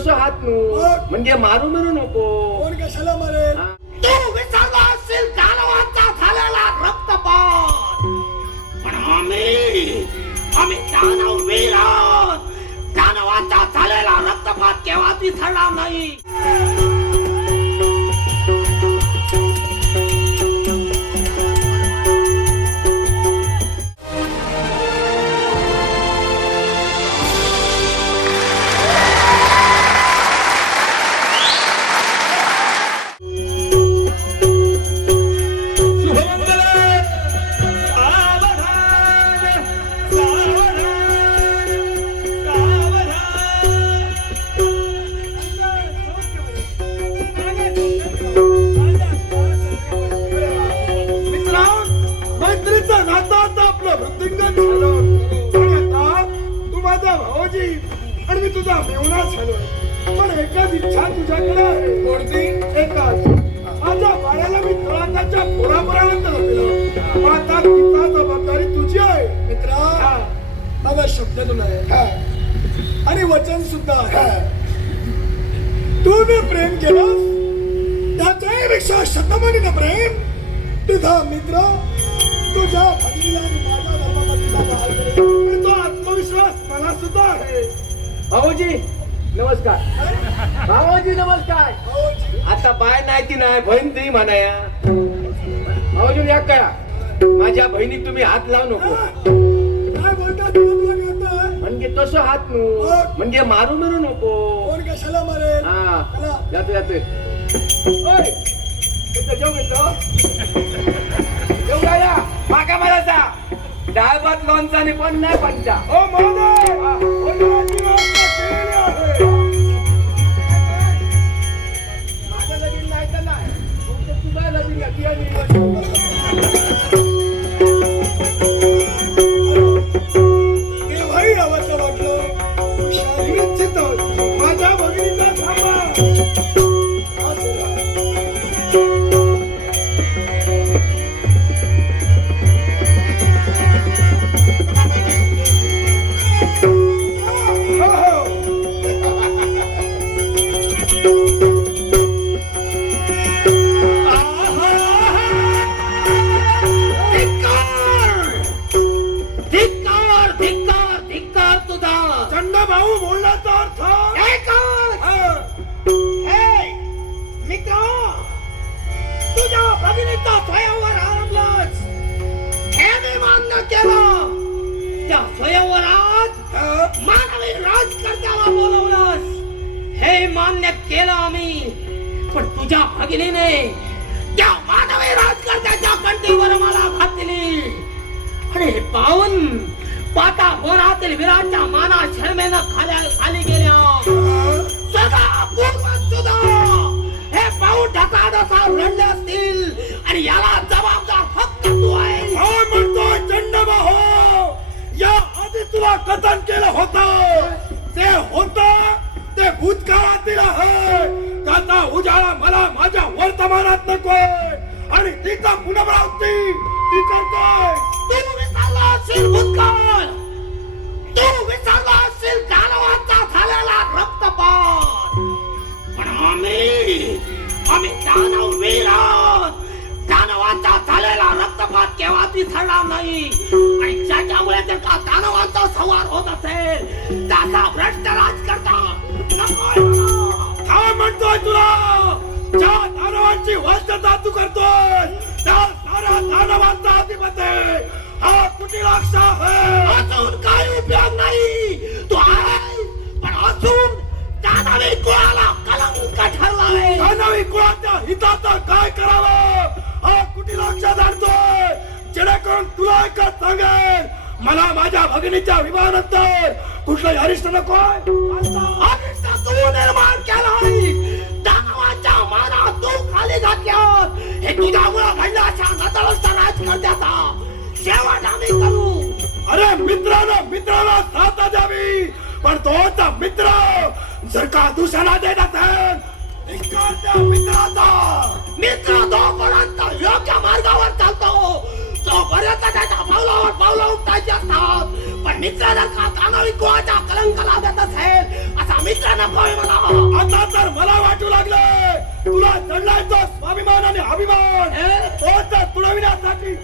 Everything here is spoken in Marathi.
मग? म्हणजे मारू म्हणू नको कोण कशाला मारेल हा. तू विसरला असशील दानवाचा झालेला रक्तपात पण आम्ही आम्ही दानव वीर आहोत. दानवाचा झालेला रक्तपात केव्हा विसरणार नाही तुझा मेवणा झालो पण एकच इच्छा तुझ्याकडे कोणती? एकच. माझ्या बाळाला मी तळाच्या पोरापोरानंद दिलं पण आता तिचा जबाबदारी तुझी आहे. मित्रा माझा शब्द तुला आहे. आणि वचन सुद्धा आहे. तू मी प्रेम केलंस त्याच्याही पेक्षा शतमानीनं प्रेम तुझा मित्र तुझ्या भगिनीला माझ्या. आणि तो आत्मविश्वास मला सुद्धा आहे. भाऊजी नमस्कार. भाऊजी नमस्कार. आता बाय नाही ती नाही बहीण ती म्हणाया. भाऊजी या कळा माझ्या बहिणीक तुम्ही हात लावू नको? म्हणजे तसं हात नु. म्हणजे मारू म्हणू नको. कोण कशाला हा. जातो जेव गाया माका मला डाळ भात लोणचा आणि पण नाही पंचा ओ महोदय! Я не могу. स्वयंवर आरंभलाच हे मी मान्य केलं. त्या स्वयंवरात हा. मानवी राजकर्त्याला बोलवलंस. हे मान्य केलं आम्ही. पण तुझ्या भगिनीने त्या मानवी राजकर्त्याच्या कंठीवर मला घातली आणि हे पाहून पाता वनातील विराटच्या माना शर्मेनं खाल्या खाली गेल्या. सदा पूर्वज सुद्धा हे पाहून ढसा ढसा रडले. आणि याला जबाबदार फक्त तू आहे हा म्हणतोय चंडबाहो या आधी तुला कथन केलं होतं. ते होत ते भूतकाळातील आहे. त्याचा उजाळा मला माझ्या वर्तमानात नकोय. आणि तिचा पुनरावृत्ती ती करतोय. तू विसरला असशील भूतकाळ. तू असेल भ्रष्ट राज करता काय म्हणतोय तुला ज्या दानवांची वंशता तू करतोय त्या साऱ्या दानवांचा अधिपती हा कुटिलाक्ष आहे असून काय उपयोग नाही तू आहे पण असून दानवी कुळाला कलंक ठरलाय दानवी कुळाच्या हिताचं काय करावं हा कुटिलाक्ष जाणतोय जेणेकरून तुला एकच सांगेल मला माझ्या भगिनीच्या विवाहानंतर कुठलाही अरिष्ट नको. अनिष्ट तू निर्माण केला दानवाच्या मानात तू खाली घातल्यास हे तुझ्यामुळं घडलं अशा नतळस्थ राजकर्त्याचा शेवट आम्ही करू. अरे मित्रानं मित्राला साथ द्यावी पण तोचा मित्र. जर का दुसऱ्याला देत असेल मित्राचा. मित्र जोपर्यंत योग्य मार्गावर मित्र जर का कानावी कुवाचा कलंक लागत असेल असा मित्र नकोय मला. आता तर मला वाटू लागले. तुला चढलाय तो स्वाभिमान आणि अभिमान. तो तर तुडविण्यासाठी